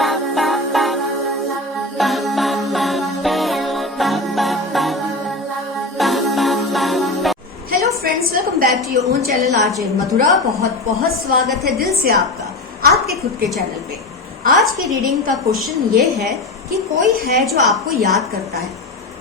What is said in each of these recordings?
Hello friends, welcome back to your own channel RJ Madhura. बहुत बहुत स्वागत है दिल से आपका आपके खुद के चैनल पे। आज की रीडिंग का क्वेश्चन ये है कि कोई है जो आपको याद करता है,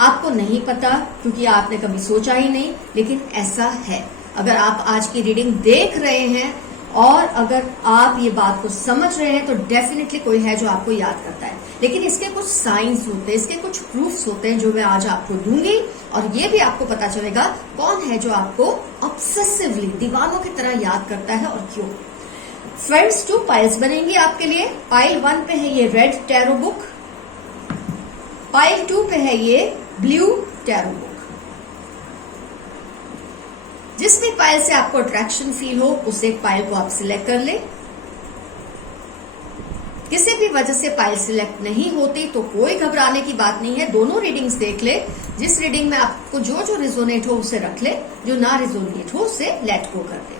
आपको नहीं पता क्योंकि आपने कभी सोचा ही नहीं, लेकिन ऐसा है। अगर आप आज की रीडिंग देख रहे हैं और अगर आप ये बात को समझ रहे हैं तो डेफिनेटली कोई है जो आपको याद करता है। लेकिन इसके कुछ साइंस होते हैं, इसके कुछ प्रूफ्स होते हैं जो मैं आज आपको दूंगी, और ये भी आपको पता चलेगा कौन है जो आपको ऑब्सेसिवली दीवानों की तरह याद करता है और क्यों। फ्रेंड्स, 2 पाइल्स बनेंगी आपके लिए। पाइल 1 पे है ये रेड टैरो बुक, पाइल 2 पे है ये ब्लू टैरो बुक। जिस भी पाइल से आपको अट्रैक्शन फील हो उस एक पाइल को आप सिलेक्ट कर ले। किसी भी वजह से पाइल सिलेक्ट नहीं होती तो कोई घबराने की बात नहीं है, दोनों रीडिंग्स देख ले। जिस रीडिंग में आपको जो जो रिजोनेट हो उसे रख ले, जो ना रिजोनेट हो उसे लेट गो कर दे।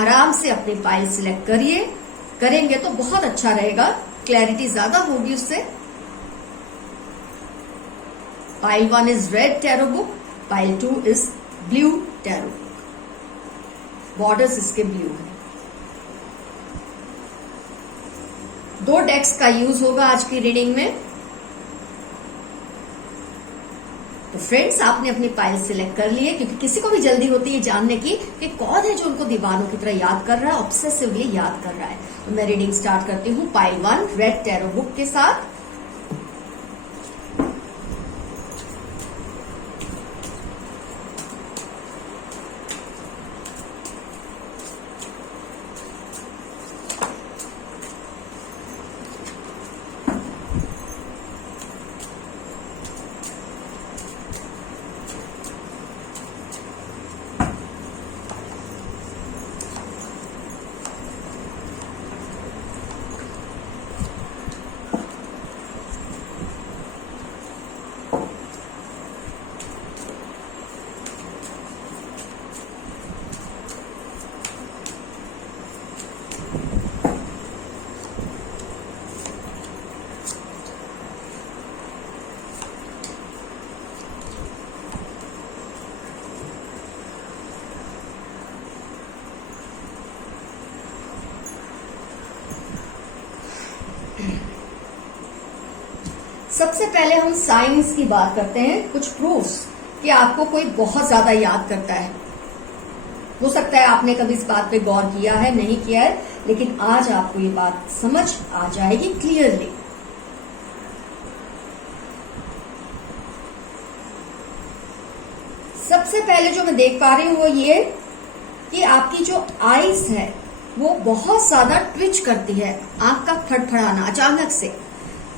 आराम से अपनी पाइल सिलेक्ट करेंगे तो बहुत अच्छा रहेगा, क्लैरिटी ज्यादा होगी उससे। Pile 1 is red tarot book, pile 2 is blue tarot book. Borders इसके ब्लू है। 2 डेक्स का यूज होगा आज की रीडिंग में। तो फ्रेंड्स, आपने अपनी पाइल सिलेक्ट कर ली है क्योंकि किसी को भी जल्दी होती है जानने की कि कौन है जो उनको दीवानों की तरह याद कर रहा है, ऑब्सेसिवली याद कर रहा है। तो मैं रीडिंग स्टार्ट करती हूँ पाइल 1 रेड टैरो बुक के साथ। सबसे पहले हम साइंस की बात करते हैं, कुछ प्रूफ्स कि आपको कोई बहुत ज्यादा याद करता है। हो सकता है आपने कभी इस बात पे गौर किया है, नहीं किया है, लेकिन आज आपको ये बात समझ आ जाएगी क्लियरली। सबसे पहले जो मैं देख पा रही हूं वो ये कि आपकी जो आईज है वो बहुत ज्यादा ट्विच करती है, आंख का फड़फड़ाना अचानक से।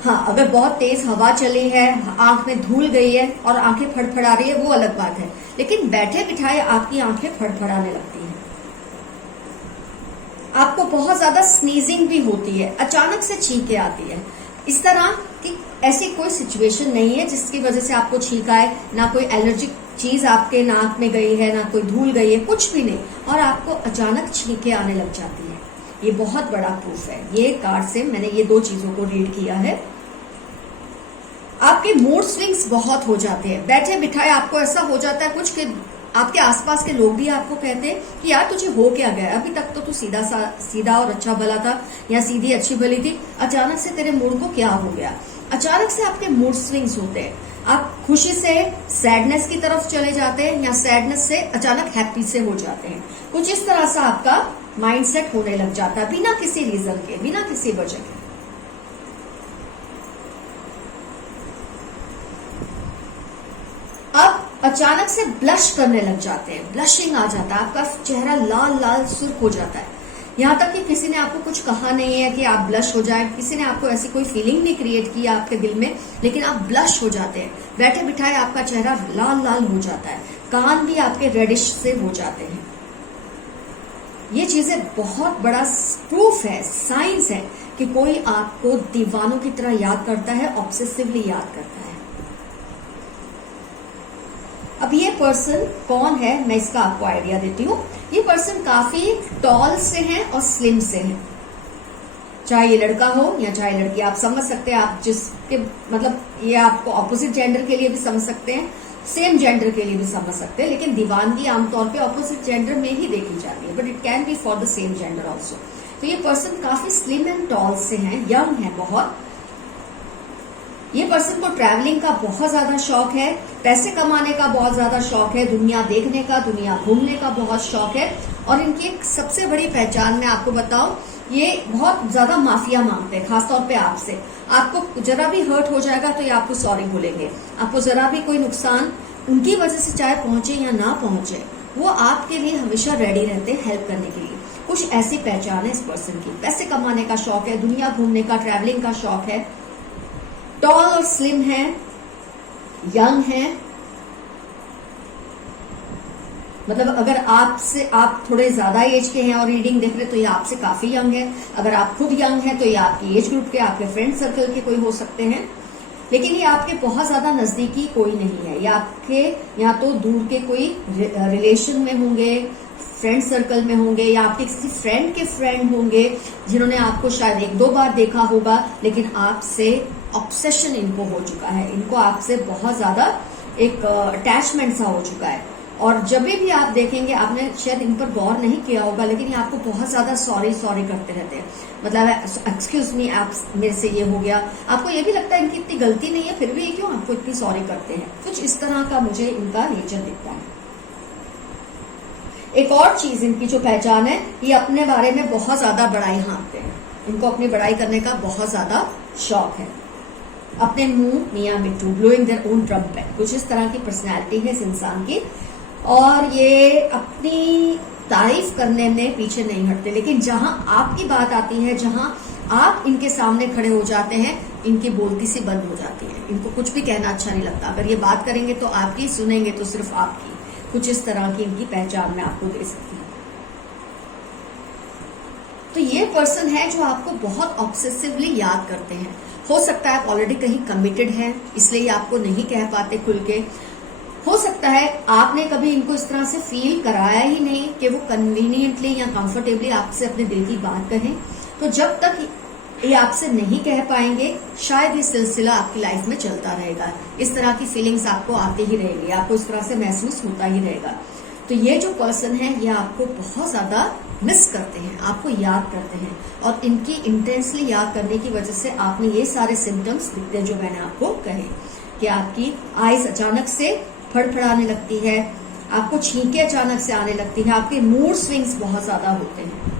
हाँ, अगर बहुत तेज हवा चली है, आंख में धूल गई है और आंखें फड़फड़ा रही है वो अलग बात है, लेकिन बैठे बिठाए आपकी आंखें फड़फड़ाने लगती हैं। आपको बहुत ज्यादा स्नीजिंग भी होती है, अचानक से छींकें आती है। इस तरह की ऐसी कोई सिचुएशन नहीं है जिसकी वजह से आपको छींक आए, ना कोई एलर्जिक चीज आपके नाक में गई है, ना कोई धूल गई है, कुछ भी नहीं, और आपको अचानक छींकें आने लग जाती है। ये बहुत बड़ा प्रूफ है। ये कार्ड से मैंने ये 2 चीजों को रीड किया है। आपके मूड स्विंग्स बहुत हो जाते हैं, बैठे बिठाए आपको ऐसा हो जाता है कुछ कि आपके आसपास के लोग भी आपको कहते हैं कि यार तुझे हो क्या गया, अभी तक तो तू सीधा और अच्छा भला था, या सीधी अच्छी भली थी, अचानक से तेरे मूड को क्या हो गया। अचानक से आपके मूड स्विंग्स होते हैं, आप खुशी से सैडनेस की तरफ चले जाते हैं या सैडनेस से अचानक हैप्पी से हो जाते हैं। कुछ इस तरह से आपका माइंडसेट होने लग जाता है बिना किसी रीजन के, बिना किसी वजह के। अब अचानक से ब्लश करने लग जाते हैं, ब्लशिंग आ जाता है, आपका चेहरा लाल लाल सुर्ख हो जाता है। यहाँ तक कि किसी ने आपको कुछ कहा नहीं है कि आप ब्लश हो जाए, किसी ने आपको ऐसी कोई फीलिंग नहीं क्रिएट की आपके दिल में, लेकिन आप ब्लश हो जाते हैं। बैठे बिठाए आपका चेहरा लाल लाल हो जाता है, कान भी आपके रेडिश से हो जाते हैं। ये चीजें बहुत बड़ा प्रूफ है, साइंस है कि कोई आपको दीवानों की तरह याद करता है, ऑब्सेसिवली याद करता है। अब ये पर्सन कौन है, मैं इसका आपको आइडिया देती हूँ। ये पर्सन काफी टॉल से हैं और स्लिम से हैं, चाहे ये लड़का हो या चाहे लड़की, आप समझ सकते हैं, आप जिसके मतलब ये आपको ऑपोजिट जेंडर के लिए भी समझ सकते हैं, सेम जेंडर के लिए भी समझ सकते हैं, लेकिन दीवानगी आमतौर पे ऑपोजिट जेंडर में ही देखी जाती है, but it can be for the same gender also. तो ये पर्सन काफी स्लिम एंड टॉल से हैं, यंग है बहुत। ये पर्सन को ट्रैवलिंग का बहुत ज्यादा शौक है, पैसे कमाने का बहुत ज्यादा शौक है, दुनिया देखने का, दुनिया घूमने का बहुत शौक है। और इनकी एक सबसे बड़ी पहचान मैं आपको बताऊं, ये बहुत ज्यादा माफिया मांगते हैं, खासतौर पे आपसे। आपको जरा भी हर्ट हो जाएगा तो ये आपको सॉरी बोलेंगे। आपको जरा भी कोई नुकसान उनकी वजह से चाहे पहुंचे या ना पहुंचे, वो आपके लिए हमेशा रेडी रहते हैं हेल्प करने के लिए। कुछ ऐसी पहचान है इस पर्सन की। पैसे कमाने का शौक है, दुनिया घूमने का, ट्रैवलिंग का शौक है, टॉल और स्लिम है, यंग है। मतलब अगर आप थोड़े ज्यादा एज के हैं और रीडिंग देख रहे तो ये आपसे काफी यंग है। अगर आप खुद यंग हैं तो ये आपकी एज ग्रुप के, आपके फ्रेंड सर्कल के कोई हो सकते हैं। लेकिन ये आपके बहुत ज्यादा नजदीकी कोई नहीं है। ये आपके या तो दूर के कोई रिलेशन में होंगे, फ्रेंड सर्कल में होंगे, या आपके किसी फ्रेंड के फ्रेंड होंगे जिन्होंने आपको शायद 1-2 बार देखा होगा, लेकिन आपसे ऑब्सेशन इनको हो चुका है। इनको आपसे बहुत ज्यादा एक अटैचमेंट सा हो चुका है। और जब भी आप देखेंगे, आपने शायद इन पर गौर नहीं किया होगा, लेकिन ये आपको बहुत ज्यादा सॉरी करते रहते हैं। मतलब एक्सक्यूज मी, आप मेरे से ये हो गया। आपको ये भी लगता है इनकी इतनी गलती नहीं है, फिर भी ये क्यों आपको इतनी सॉरी करते हैं। कुछ इस तरह का मुझे इनका नेचर दिखता है। एक और चीज इनकी जो पहचान है, ये अपने बारे में बहुत ज्यादा बड़ाई हाँकते हैं। इनको अपनी बड़ाई करने का बहुत ज्यादा शौक है। अपने मुंह मियां मिट्टू, ब्लोइंग देयर ओन ट्रम्पेट, कुछ इस तरह की पर्सनैलिटी है इस इंसान की। और ये अपनी तारीफ करने में पीछे नहीं हटते, लेकिन जहां आपकी बात आती है, जहां आप इनके सामने खड़े हो जाते हैं, इनकी बोलती सी बंद हो जाती है। इनको कुछ भी कहना अच्छा नहीं लगता। अगर ये बात करेंगे तो आपकी, सुनेंगे तो सिर्फ आपकी। कुछ इस तरह की इनकी पहचान मैं आपको दे सकती हूँ। तो ये पर्सन है जो आपको बहुत ऑब्सेसिवली याद करते हैं। हो सकता है आप ऑलरेडी कहीं कमिटेड हैं, इसलिए आपको नहीं कह पाते खुल के। हो सकता है आपने कभी इनको इस तरह से फील कराया ही नहीं कि वो कन्वीनियंटली या कंफर्टेबली आपसे अपने दिल की बात कहें। तो जब तक ये आपसे नहीं कह पाएंगे, शायद ये सिलसिला आपकी लाइफ में चलता रहेगा। इस तरह की फीलिंग्स आपको आती ही रहेगी, आपको इस तरह से महसूस होता ही रहेगा। तो ये जो पर्सन है, ये आपको बहुत ज्यादा मिस करते हैं, आपको याद करते हैं। और इनकी इंटेंसली याद करने की वजह से आप में ये सारे सिम्टम्स दिखते हैं जो मैंने आपको कहे, कि आपकी आईज अचानक से फड़फड़ाने लगती है, आपको छींके अचानक से आने लगती है, आपके मूड स्विंग्स बहुत ज्यादा होते हैं,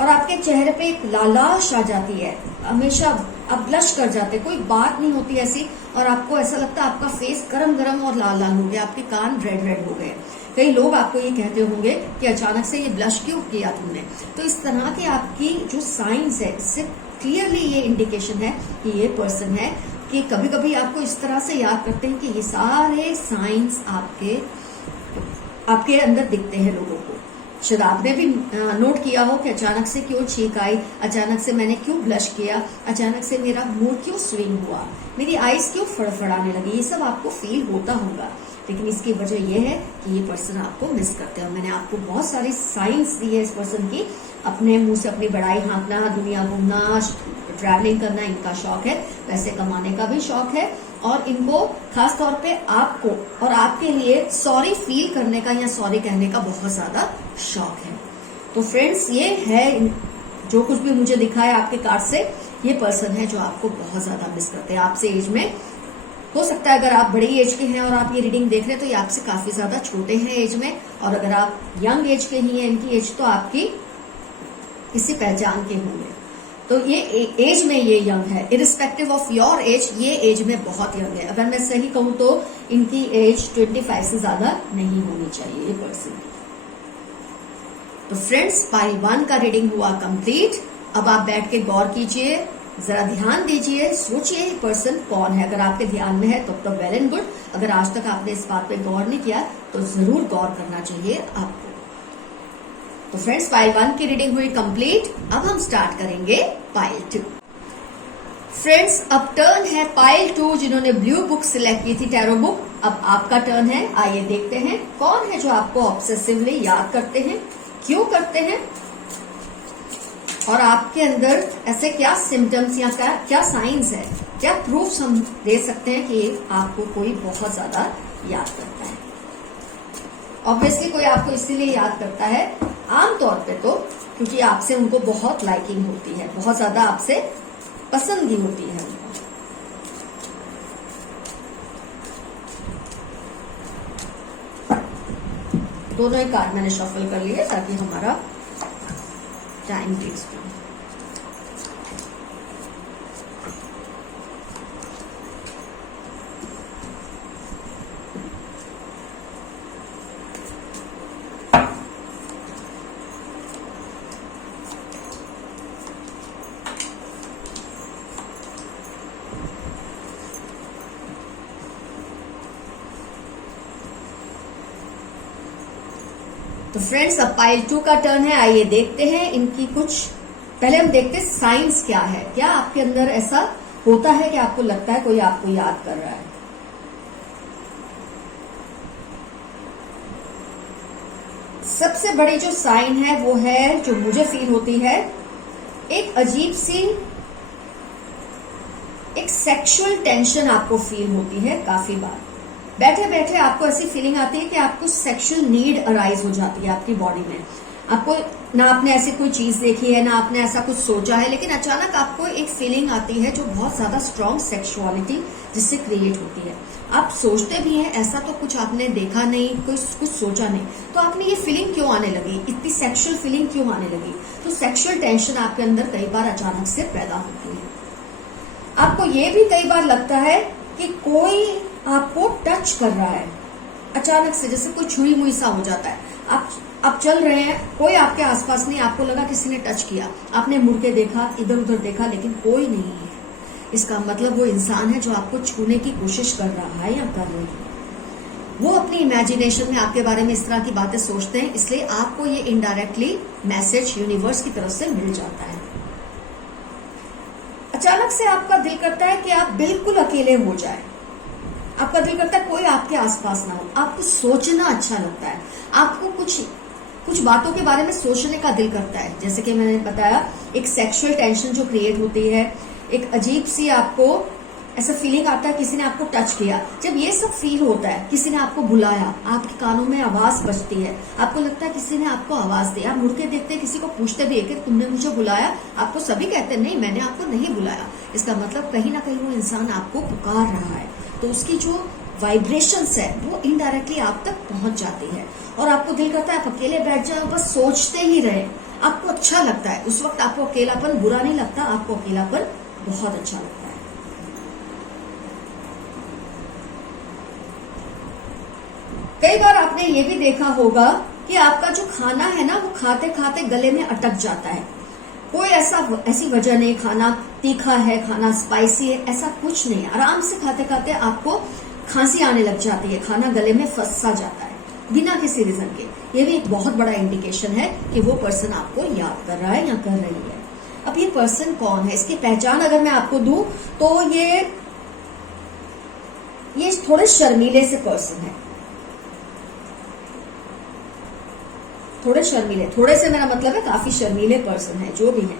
और आपके चेहरे पे एक लालाश आ जाती है। हमेशा आप ब्लश कर जाते, कोई बात नहीं होती ऐसी, और आपको ऐसा लगता है आपका फेस गरम गरम और लाल लाल हो गया, आपके कान रेड रेड हो गए। कई लोग आपको ये कहते होंगे कि अचानक से ये ब्लश क्यों किया तुमने। तो इस तरह की आपकी जो साइंस है, इससे क्लियरली ये इंडिकेशन है कि ये पर्सन है कि कभी कभी आपको इस तरह से याद करते हैं कि ये सारे साइंस आपके अंदर दिखते हैं लोगों को। शायद आपने भी नोट किया हो कि अचानक से क्यों छींक आई, अचानक से मैंने क्यों ब्लश किया, अचानक से मेरा मूड क्यों स्विंग हुआ, मेरी आईज क्यों फड़फड़ाने लगी। ये सब आपको फील होता होगा, लेकिन इसकी वजह यह है कि ये पर्सन आपको मिस करते हैं। मैंने आपको बहुत सारी साइंस दी है इस पर्सन की। अपने मुंह से अपनी बड़ाई हाँकना, दुनिया घूमना, ट्रैवलिंग करना इनका शौक है, पैसे कमाने का भी शौक है, और इनको खास तौर पे आपको और आपके लिए सॉरी फील करने का या सॉरी कहने का बहुत ज्यादा शौक है। तो फ्रेंड्स, ये है जो कुछ भी मुझे दिखा है आपके कार्ड से, ये पर्सन है जो आपको बहुत ज्यादा मिस करते हैं। आपसे एज में हो सकता है, अगर आप बड़ी एज के हैं और आप ये रीडिंग देख रहे हैं तो ये आपसे काफी ज्यादा छोटे हैं एज में, और अगर आप यंग एज के ही हैं, इनकी एज तो आपकी किसी पहचान के होंगे। तो ये एज में ये यंग है, इरिस्पेक्टिव ऑफ योर एज, ये एज में बहुत यंग है। अगर मैं सही कहूं तो इनकी एज 25 से ज्यादा नहीं होनी चाहिए ये पर्सन। तो फ्रेंड्स, पाइल 1 का रीडिंग हुआ कंप्लीट। अब आप बैठ के गौर कीजिए, जरा ध्यान दीजिए, सोचिए ये पर्सन कौन है। अगर आपके ध्यान में है तो वेल एंड गुड। अगर आज तक आपने इस बात पे गौर नहीं किया तो जरूर गौर करना चाहिए आपको। तो फ्रेंड्स, पाइल 1 की रीडिंग हुई कंप्लीट। अब हम स्टार्ट करेंगे पाइल 2। फ्रेंड्स, अब टर्न है पाइल 2 जिन्होंने ब्लू बुक सिलेक्ट की थी, टैरो बुक। अब आपका टर्न है। आइए देखते हैं कौन है जो आपको ऑब्सेसिवली याद करते हैं, क्यों करते हैं। और आपके अंदर ऐसे क्या सिम्टम्स या क्या साइंस है, क्या प्रूफ्स हम दे सकते हैं कि आपको कोई बहुत ज्यादा याद करता है। ऑब्वियसली कोई आपको इसीलिए याद करता है आमतौर पे तो क्योंकि आपसे उनको बहुत लाइकिंग होती है, बहुत ज्यादा आपसे पसंदगी होती है उनको। दोनों ही कार्ड मैंने शफल कर लिए ताकि हमारा टाइम वेस्ट ना हो। तो फ्रेंड्स अब पाइल 2 का टर्न है। आइए देखते हैं इनकी कुछ, पहले हम देखते हैं साइंस क्या है। क्या आपके अंदर ऐसा होता है कि आपको लगता है कोई आपको याद कर रहा है। सबसे बड़ी जो साइन है वो है, जो मुझे फील होती है, एक अजीब सी एक सेक्सुअल टेंशन आपको फील होती है। काफी बार बैठे बैठे आपको ऐसी फीलिंग आती है कि आपको सेक्सुअल नीड अराइज हो जाती है आपकी बॉडी में। आपको ना आपने ऐसी कोई चीज देखी है, ना आपने ऐसा कुछ सोचा है, लेकिन अचानक आपको एक फीलिंग आती है जो बहुत ज्यादा स्ट्रॉन्ग सेक्सुअलिटी जिससे क्रिएट होती है। आप सोचते भी हैं, ऐसा तो कुछ आपने देखा नहीं, कुछ सोचा नहीं, तो आपने ये फीलिंग क्यों आने लगी, इतनी सेक्सुअल फीलिंग क्यों आने लगी। तो सेक्सुअल टेंशन आपके अंदर कई बार अचानक से पैदा होती है। आपको ये भी कई बार लगता है कि कोई आपको टच कर रहा है अचानक से, जैसे कोई छुई मुई सा हो जाता है। आप चल रहे हैं, कोई आपके आसपास नहीं, आपको लगा किसी ने टच किया, आपने मुड़ के देखा, इधर उधर देखा, लेकिन कोई नहीं है। इसका मतलब वो इंसान है जो आपको छूने की कोशिश कर रहा है या कर रही है। वो अपनी इमेजिनेशन में आपके बारे में इस तरह की बातें सोचते हैं, इसलिए आपको ये इनडायरेक्टली मैसेज यूनिवर्स की तरफ से मिल जाता है। अचानक से आपका दिल करता है कि आप बिल्कुल अकेले हो जाए। आपका दिल करता है कोई आपके आसपास ना हो। आपको सोचना अच्छा लगता है, आपको कुछ बातों के बारे में सोचने का दिल करता है। जैसे कि मैंने बताया, एक सेक्सुअल टेंशन जो क्रिएट होती है, एक अजीब सी आपको ऐसा फीलिंग आता है किसी ने आपको टच किया। जब ये सब फील होता है, किसी ने आपको बुलाया, आपके कानों में आवाज बजती है, आपको लगता है किसी ने आपको आवाज दी, आप मुड़ के देखते हैं, किसी को पूछते भी है कि तुमने मुझे बुलाया। आपको सभी कहते हैं नहीं, मैंने आपको नहीं बुलाया। इसका मतलब कहीं ना कहीं वो इंसान आपको पुकार रहा है। तो उसकी जो वाइब्रेशंस है वो इनडायरेक्टली आप तक पहुंच जाती है और आपको दिल करता है आप अकेले बैठ जाओ, बस सोचते ही रहे। आपको अच्छा लगता है उस वक्त, आपको अकेलापन बुरा नहीं लगता, आपको अकेलापन बहुत अच्छा लगता है। कई बार आपने ये भी देखा होगा कि आपका जो खाना है ना, वो खाते खाते गले में अटक जाता है। कोई ऐसी वजह नहीं, खाना तीखा है, खाना स्पाइसी है, ऐसा कुछ नहीं। आराम से खाते खाते आपको खांसी आने लग जाती है, खाना गले में फंस सा जाता है बिना किसी रीजन के। ये भी एक बहुत बड़ा इंडिकेशन है कि वो पर्सन आपको याद कर रहा है या कर रही है। अब ये पर्सन कौन है, इसकी पहचान अगर मैं आपको दूं तो ये थोड़े शर्मीले से पर्सन है। थोड़े शर्मीले, थोड़े से मेरा मतलब है काफी शर्मीले पर्सन है जो भी है।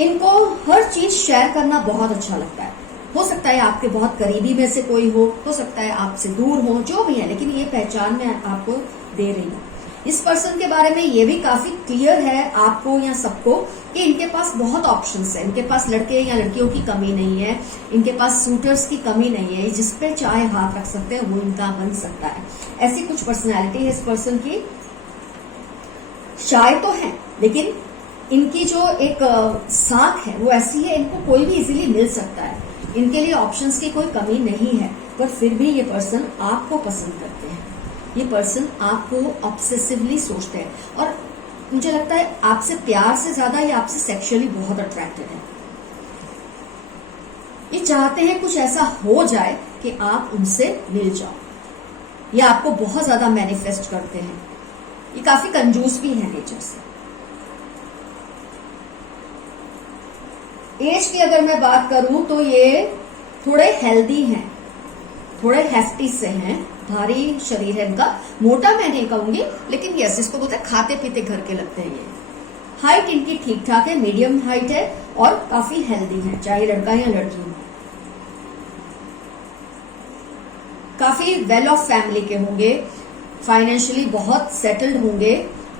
इनको हर चीज शेयर करना बहुत अच्छा लगता है। हो सकता है आपके बहुत करीबी में से कोई हो सकता है आपसे दूर हो, जो भी है, लेकिन ये पहचान मैं आपको दे रही हूँ। इस पर्सन के बारे में ये भी काफी क्लियर है आपको या सबको कि इनके पास बहुत ऑप्शंस है। इनके पास लड़के या लड़कियों की कमी नहीं है, इनके पास सूटर्स की कमी नहीं है। जिस पे चाहे हाथ रख सकते हैं वो इनका बन सकता है। ऐसी कुछ पर्सनैलिटी है इस पर्सन की। शाय तो है, लेकिन इनकी जो एक साख है वो ऐसी है, इनको कोई भी इजीली मिल सकता है। इनके लिए ऑप्शंस की कोई कमी नहीं है, पर फिर भी ये पर्सन आपको पसंद करते हैं। ये पर्सन आपको ऑब्सेसिवली सोचते हैं और मुझे लगता है आपसे प्यार से ज्यादा ये आपसे सेक्सुअली बहुत अट्रैक्टेड है। ये चाहते हैं कुछ ऐसा हो जाए कि आप उनसे मिल जाओ। ये आपको बहुत ज्यादा मैनिफेस्ट करते हैं। ये काफी कंजूस भी है नेचर से। एज की अगर मैं बात करूं तो ये थोड़े हेल्दी हैं, थोड़े हेफ्टी से हैं, भारी शरीर है इनका। मोटा मैं नहीं कहूंगी, लेकिन यस, इसको बोलते हैं खाते पीते घर के लगते हैं ये। हाइट इनकी ठीक ठाक है, मीडियम हाइट है और काफी हेल्दी है, चाहे लड़का या लड़की हो। काफी वेल ऑफ फैमिली के होंगे, फाइनेंशियली बहुत सेटल्ड होंगे।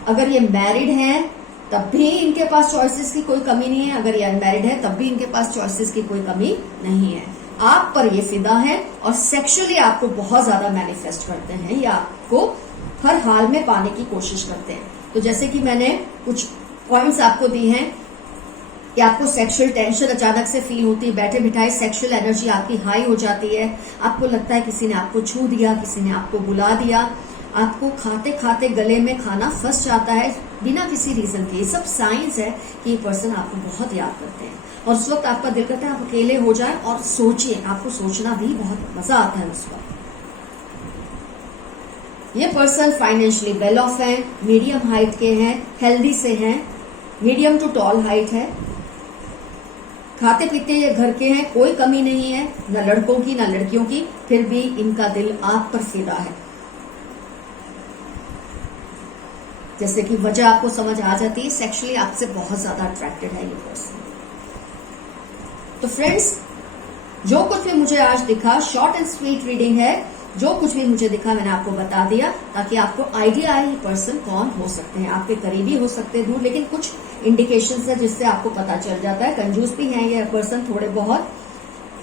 अगर ये मैरिड हैं तब भी इनके पास चॉइसेस की कोई कमी नहीं है, अगर ये अनमैरिड है तब भी इनके पास चॉइसेस की कोई कमी नहीं है। आप पर ये फिदा है और सेक्सुअली आपको बहुत ज्यादा मैनिफेस्ट करते हैं, या आपको हर हाल में पाने की कोशिश करते हैं। तो जैसे कि मैंने कुछ पॉइंट्स आपको दी हैं कि आपको सेक्सुअल टेंशन अचानक से फील होती है, बैठे बिठाए सेक्सुअल एनर्जी आपकी हाई हो जाती है, आपको लगता है किसी ने आपको छू दिया, किसी ने आपको बुला दिया, आपको खाते खाते गले में खाना फंस जाता है बिना किसी रीजन के। ये सब साइंस है कि ये पर्सन आपको बहुत याद करते हैं और उस वक्त आपका दिल करता है आप अकेले हो जाए और सोचिए, आपको सोचना भी बहुत मजा आता है उस वक्त। ये पर्सन फाइनेंशियली वेल ऑफ है, मीडियम हाइट के हैं, हेल्दी से हैं, मीडियम टू टॉल हाइट है, खाते पीते ये घर के हैं, कोई कमी नहीं है, न लड़कों की न लड़कियों की, फिर भी इनका दिल आप पर फिदा है। जैसे कि वजह आपको समझ आ जाती है, सेक्सुअली आपसे बहुत ज्यादा अट्रैक्टेड है ये पर्सन। तो फ्रेंड्स, जो कुछ भी मुझे आज दिखा, शॉर्ट एंड स्वीट रीडिंग है, जो कुछ भी मुझे दिखा मैंने आपको बता दिया ताकि आपको आइडिया आए ये पर्सन कौन हो सकते हैं। आपके करीबी हो सकते हैं, दूर, लेकिन कुछ इंडिकेशंस है जिससे आपको पता चल जाता है। कंजूस भी हैं ये पर्सन थोड़े बहुत,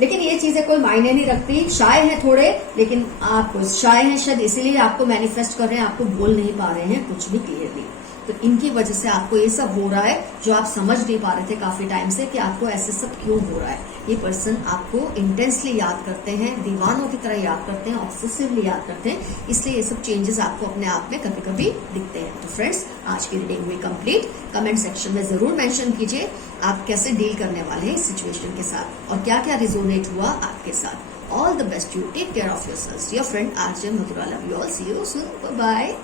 लेकिन ये चीजें कोई मायने नहीं रखती। शाय है थोड़े, लेकिन आप शाय हैं शायद इसीलिए आपको मैनिफेस्ट कर रहे हैं, आपको बोल नहीं पा रहे हैं कुछ भी क्लियरली। तो इनकी वजह से आपको ये सब हो रहा है जो आप समझ नहीं पा रहे थे काफी टाइम से कि आपको ऐसे सब क्यों हो रहा है। ये पर्सन आपको इंटेंसली याद करते हैं, दीवानों की तरह याद करते हैं, ऑब्सेसिवली याद करते हैं, इसलिए ये सब चेंजेस आपको अपने आप में कभी कभी दिखते हैं। तो फ्रेंड्स, आज की रीडिंग हुई कंप्लीट। कमेंट सेक्शन में जरूर मेंशन कीजिए आप कैसे डील करने वाले हैं इस सिचुएशन के साथ और क्या क्या रिजोनेट हुआ आपके साथ। All the best, you take care of yourself. Your friend RJ Madhura, love you all, see you soon, bye bye.